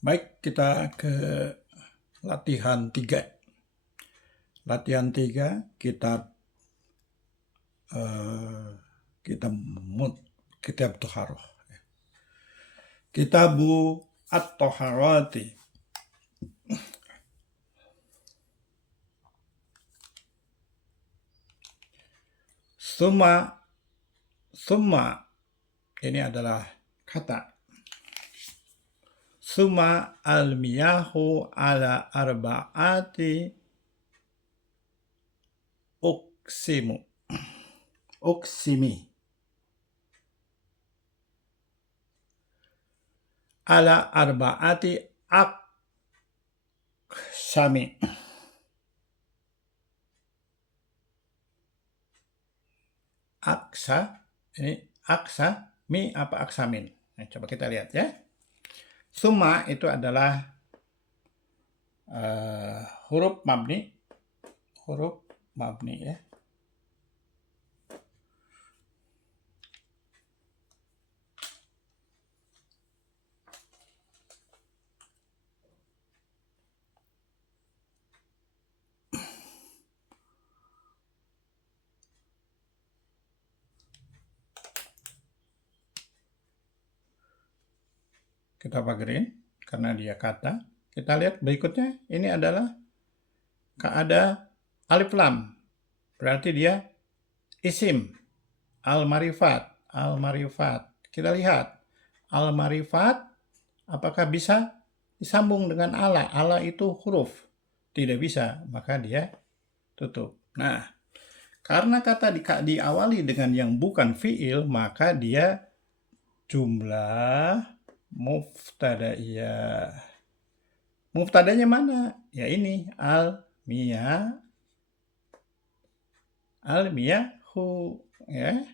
Baik, kita ke latihan 3. Latihan 3 kitab Toharoh. Kitabu At-Toharati. Summa ini adalah kata. Summa al-miyahu ala arba'ati uksimi ala arba'ati aksami. Aksami apa aksamin? Nah, coba kita lihat ya. Summa itu adalah huruf mabni ya. Kita pagerin karena dia kata. Kita lihat berikutnya, ini adalah ada alif lam. Berarti dia isim. Al-marifat. Kita lihat. Al-marifat apakah bisa disambung dengan ala? Ala itu huruf. Tidak bisa, maka dia tutup. Nah, karena kata diawali dengan yang bukan fiil, maka dia jumlah mubtadaiyah. Mubtadanya mana? Ya ini al-miyahu ya.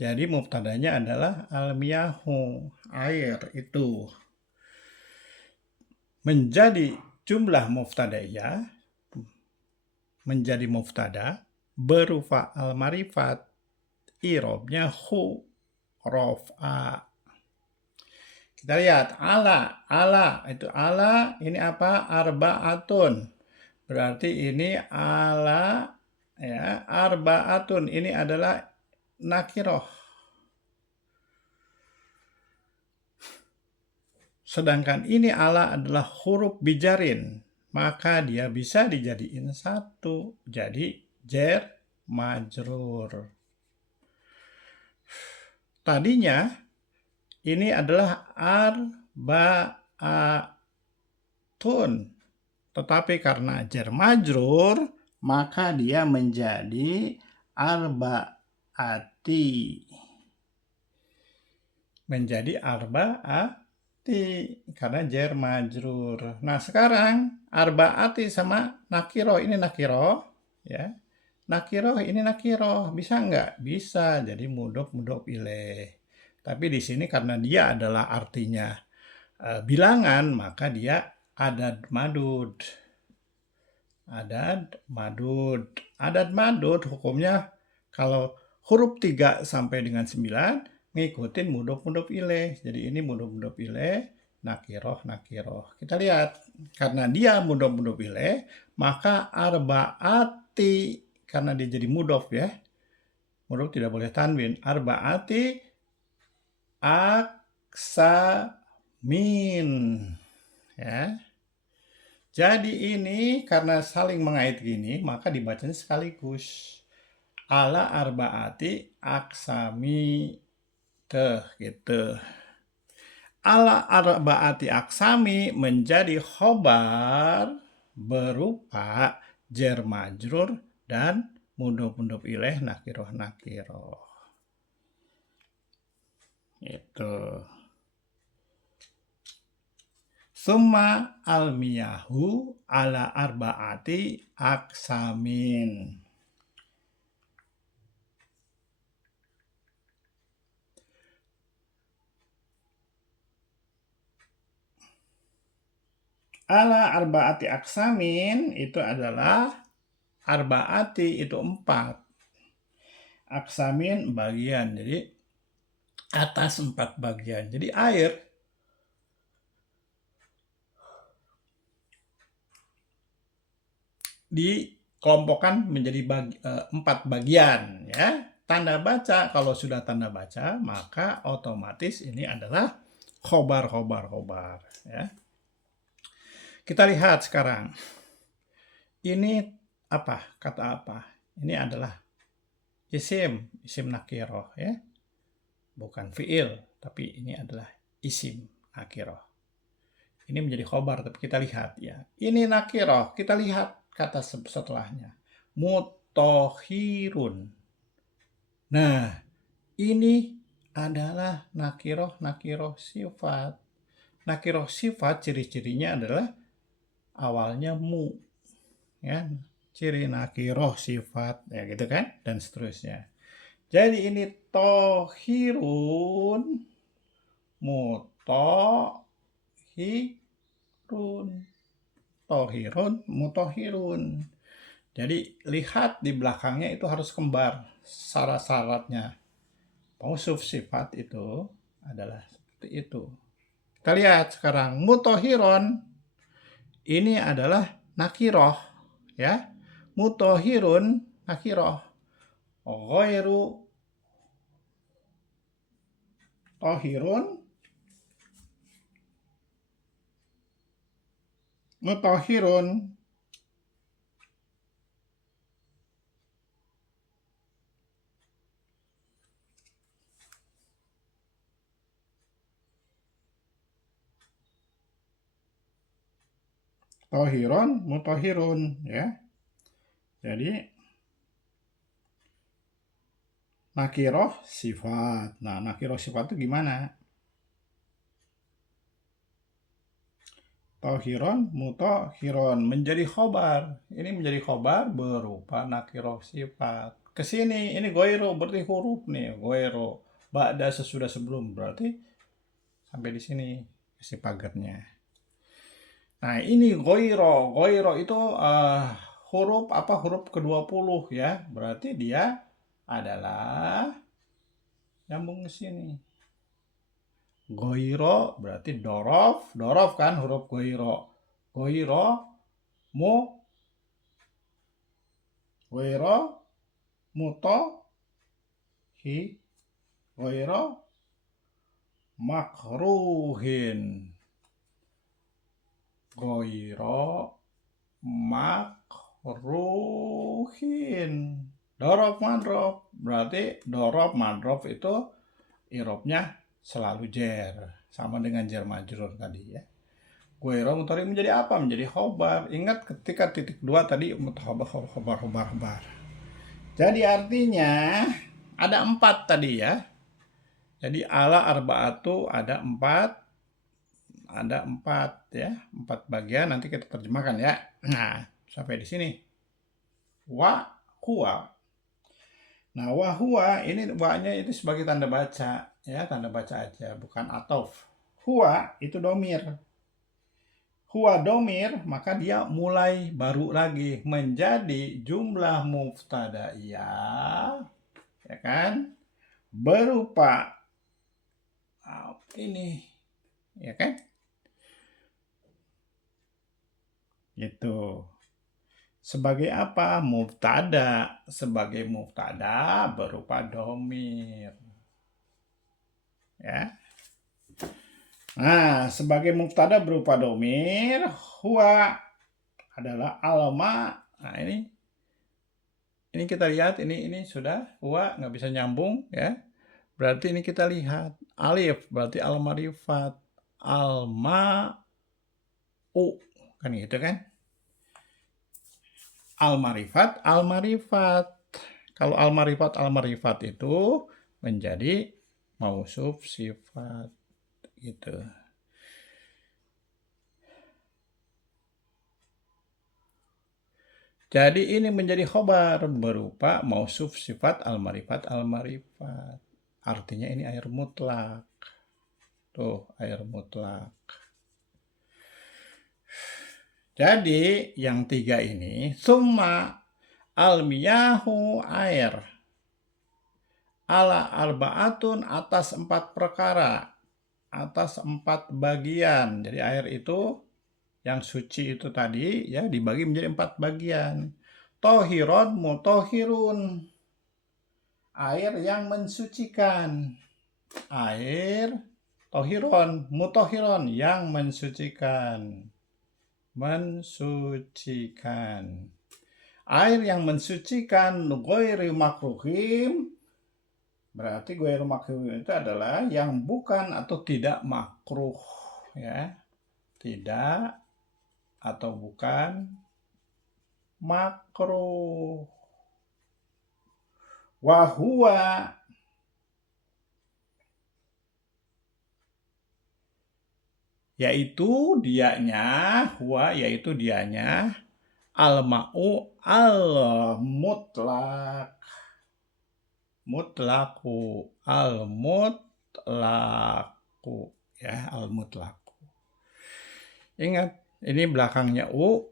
Jadi mubtadanya adalah al-miyahu, air itu. Menjadi jumlah mubtadaiyah menjadi mubtada berupa al-marifat, i'rabnya hu raf'a. Kita lihat ala itu ala ini apa? Arba'atun. Berarti ini ala ya, arba'atun ini adalah nakiroh. Sedangkan ini ala adalah huruf bijarin, maka dia bisa dijadiin satu, jadi jer majrur. Tadinya ini adalah arba'atun, tetapi karena jer majrur maka dia menjadi arba'ati. Karena jer majrur. Nah, sekarang arba'ati sama nakiro, ini nakiro ya. Nakiro ini nakiro, bisa nggak? Bisa, jadi mudhof ilaih. Tapi di sini karena dia adalah artinya bilangan, maka dia adad madud. Adad madud hukumnya kalau huruf 3 sampai dengan 9 ngikutin mudhof ilaih. Jadi ini mudhof ilaih, nakiroh. Kita lihat, karena dia mudhof ilaih, maka arba'ati, karena dia jadi mudhof ya. Mudhof tidak boleh tanwin. Arba'ati aksamin ya. Jadi ini karena saling mengait gini, maka dibacanya sekaligus. Ala arba'ati aksami gitu. Ala arba'ati aksami menjadi khobar berupa jer majrur dan mudhof ilaih nakiroh. Itu. Summa al-miyahu ala arba'ati aksamin. Ala arba'ati aksamin itu adalah arba'ati itu 4. Aksamin bagian, jadi atas 4 bagian. Jadi air dikelompokkan menjadi 4 bagian ya. Tanda baca, kalau sudah tanda baca maka otomatis ini adalah khobar ya. Kita lihat sekarang. Ini apa? Kata apa? Ini adalah isim nakiroh ya. Bukan fiil, tapi ini adalah isim nakiroh. Ini menjadi khobar, tapi kita lihat ya. Ini nakiroh, kita lihat kata setelahnya. Mutohirun. Nah, ini adalah nakiroh sifat. Nakiroh sifat ciri-cirinya adalah awalnya mu. Ya, ciri nakiroh sifat ya gitu kan, dan seterusnya. Jadi ini tohirun, mutohirun. Jadi lihat di belakangnya itu harus kembar syarat-syaratnya. Mausuf sifat itu adalah seperti itu. Kita lihat sekarang mutohiron ini adalah nakiroh ya. Mutohirun nakiroh. Ghairu tohirun mutohirun. Tohirun, mutohirun ya. Jadi nakiroh sifat. Nah, nakiroh sifat itu gimana? Tohirun, mutohirun menjadi khobar. Ini menjadi khobar berupa nakiroh sifat. Kesini ini goiro berarti huruf nih, goiro. Ba'da sesudah sebelum berarti sampai di sini kasih pagarnya. Nah, ini goiro. Goiro itu huruf ke-20 ya. Berarti dia adalah nyambung ke sini. Goiro berarti dorof kan huruf goiro. Goiro muto goiro makruhin. Goiro makruhin. Dorof madrof berarti dorof madrof itu irobnya selalu jer, sama dengan jar majrur tadi ya. Goiro mutori menjadi apa? Menjadi khobar. Ingat ketika titik 2 tadi khobar. Jadi artinya ada 4 tadi ya. Jadi ala arba'atu ada 4 ya, 4 bagian, nanti kita terjemahkan ya. Nah, sampai di sini. Wa huwa. Nah, wa huwa ini wa-nya itu sebagai tanda baca ya, tanda baca aja, bukan atof. Huwa itu domir. Huwa domir, maka dia mulai baru lagi menjadi jumlah mubtadaiyah ya kan? Berupa ini ya kan? Gitu. Sebagai apa? Mubtada. Sebagai mubtada berupa domir. Ya. Nah, sebagai mubtada berupa domir, huwa adalah alma. Nah, ini kita lihat, ini sudah huwa nggak bisa nyambung ya. Berarti ini kita lihat alif berarti al-marifat, al-ma'u kan gitu kan? Al-marifat. Kalau al-marifat itu menjadi mausuf sifat gitu. Jadi ini menjadi khobar berupa mausuf sifat al-marifat. Artinya ini air mutlak. Tuh, air mutlak. Jadi yang 3 ini summa al-miyahu air. Ala arba'atun atas 4 perkara. Atas 4 bagian. Jadi air itu yang suci itu tadi ya dibagi menjadi 4 bagian. Tohiron, mutohirun. Air yang mensucikan. Air tohiron, mutohiron yang mensucikan. Mensucikan. Air yang mensucikan ghairi makruhim. Berarti ghairi makruhim itu adalah yang bukan atau tidak makruh, ya. Tidak atau bukan makruh. Wahua yaitu dianya, huwa yaitu dianya, al-ma'u al-mutlak. Mutlaku, al-mutlaku, ya, al-mutlaku. Ingat, ini belakangnya u,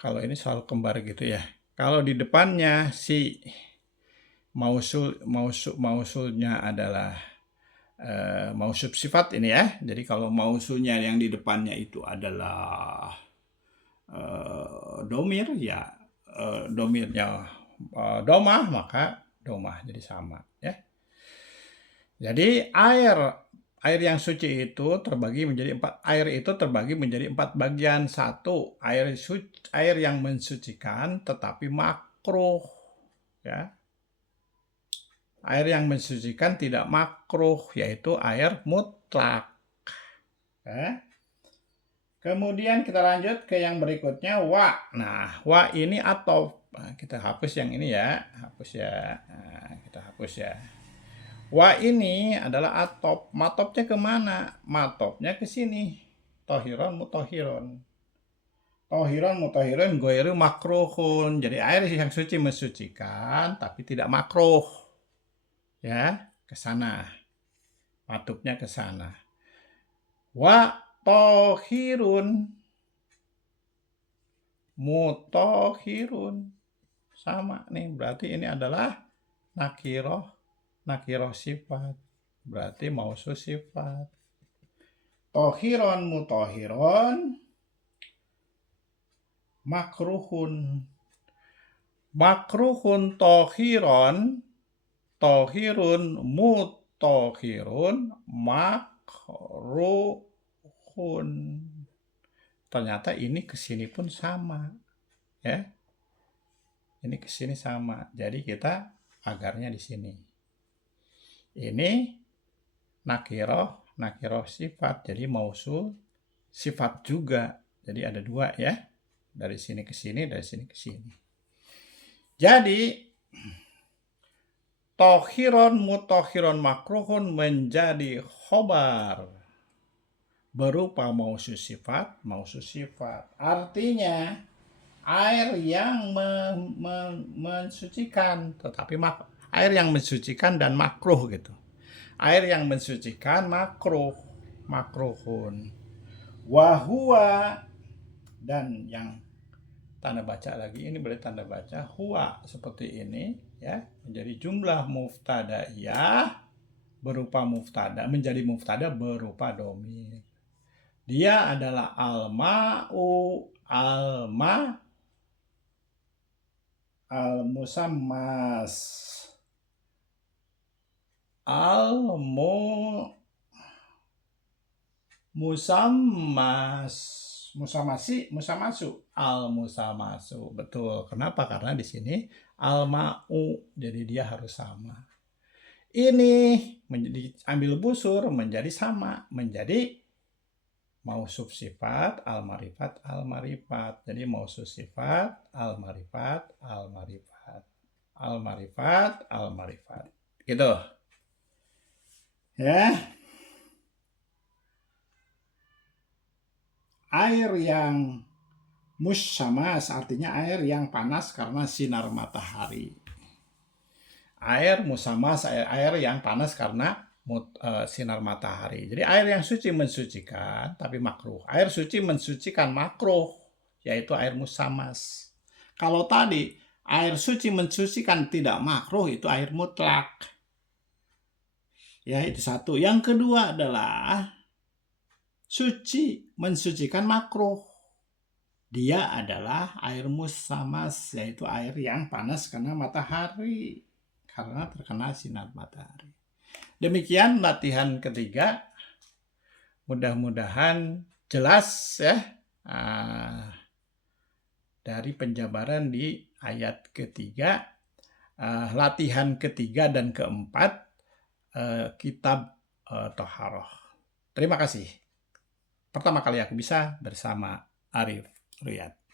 kalau ini soal kembar gitu ya. Kalau di depannya si mausulnya adalah mausub sifat ini ya. Jadi kalau mausulnya yang di depannya itu adalah domir ya, domirnya domah, maka domah jadi sama ya. Jadi air yang suci itu terbagi menjadi 4 bagian. 1, air yang mensucikan tetapi makruh ya. Air yang mensucikan tidak makruh, yaitu air mutlak. Ya. Kemudian kita lanjut ke yang berikutnya, wa. Nah, wa ini atof. Nah, kita hapus yang ini ya, hapus ya. Nah, kita hapus ya. Wa ini adalah atof. Matopnya kemana? Matopnya ke sini. Tohiron, mutohiron. Tohiron, mutohiron, goiru makruhun. Jadi air yang suci mensucikan, tapi tidak makruh. Ya, ke sana. Matopnya ke sana. Wa tohirun, mutohirun, sama nih, berarti ini adalah nakiroh sifat, berarti mausul sifat. Tohiron, mutohiron, makruhun, tohiron, mutohirun, makruhun. Ternyata ini kesini pun sama ya, ini kesini sama, jadi kita agarnya di sini. Ini nakiroh sifat, jadi mausul sifat juga, jadi ada 2 ya, dari sini ke sini, dari sini ke sini. Jadi tohiron, mutohiron, makruhun menjadi khobar berupa mausul sifat. Artinya air yang mensucikan, tetapi air yang mensucikan dan makruh gitu. Air yang mensucikan makruhun. Wahua, dan yang tanda baca lagi ini boleh tanda baca huwa seperti ini ya, menjadi jumlah muftadaiyah berupa muftada, menjadi muftada berupa domir. Dia adalah al-ma'u, al-musammas, al-musamasu. Betul. Kenapa? Karena di sini al-ma'u, jadi dia harus sama. Ini menjadi ambil busur menjadi sama, menjadi mausuf sifat, al-marifat. Jadi mausuf sifat, al-marifat. Gitu. Ya. Air yang musyamas artinya air yang panas karena sinar matahari. Air musamas, air yang panas karena sinar matahari. Jadi air yang suci mensucikan tapi makruh. Air suci mensucikan makruh, yaitu air musamas. Kalau tadi air suci mensucikan tidak makruh, itu air mutlak. Ya, itu satu. Yang kedua adalah suci mensucikan makruh. Dia adalah air musamas, yaitu air yang panas karena matahari, karena terkena sinar matahari. Demikian latihan ketiga. Mudah-mudahan jelas ya dari penjabaran di ayat ketiga. Latihan ketiga dan keempat kitab Toharoh. Terima kasih. Pertama kali aku bisa bersama Arif Riyad.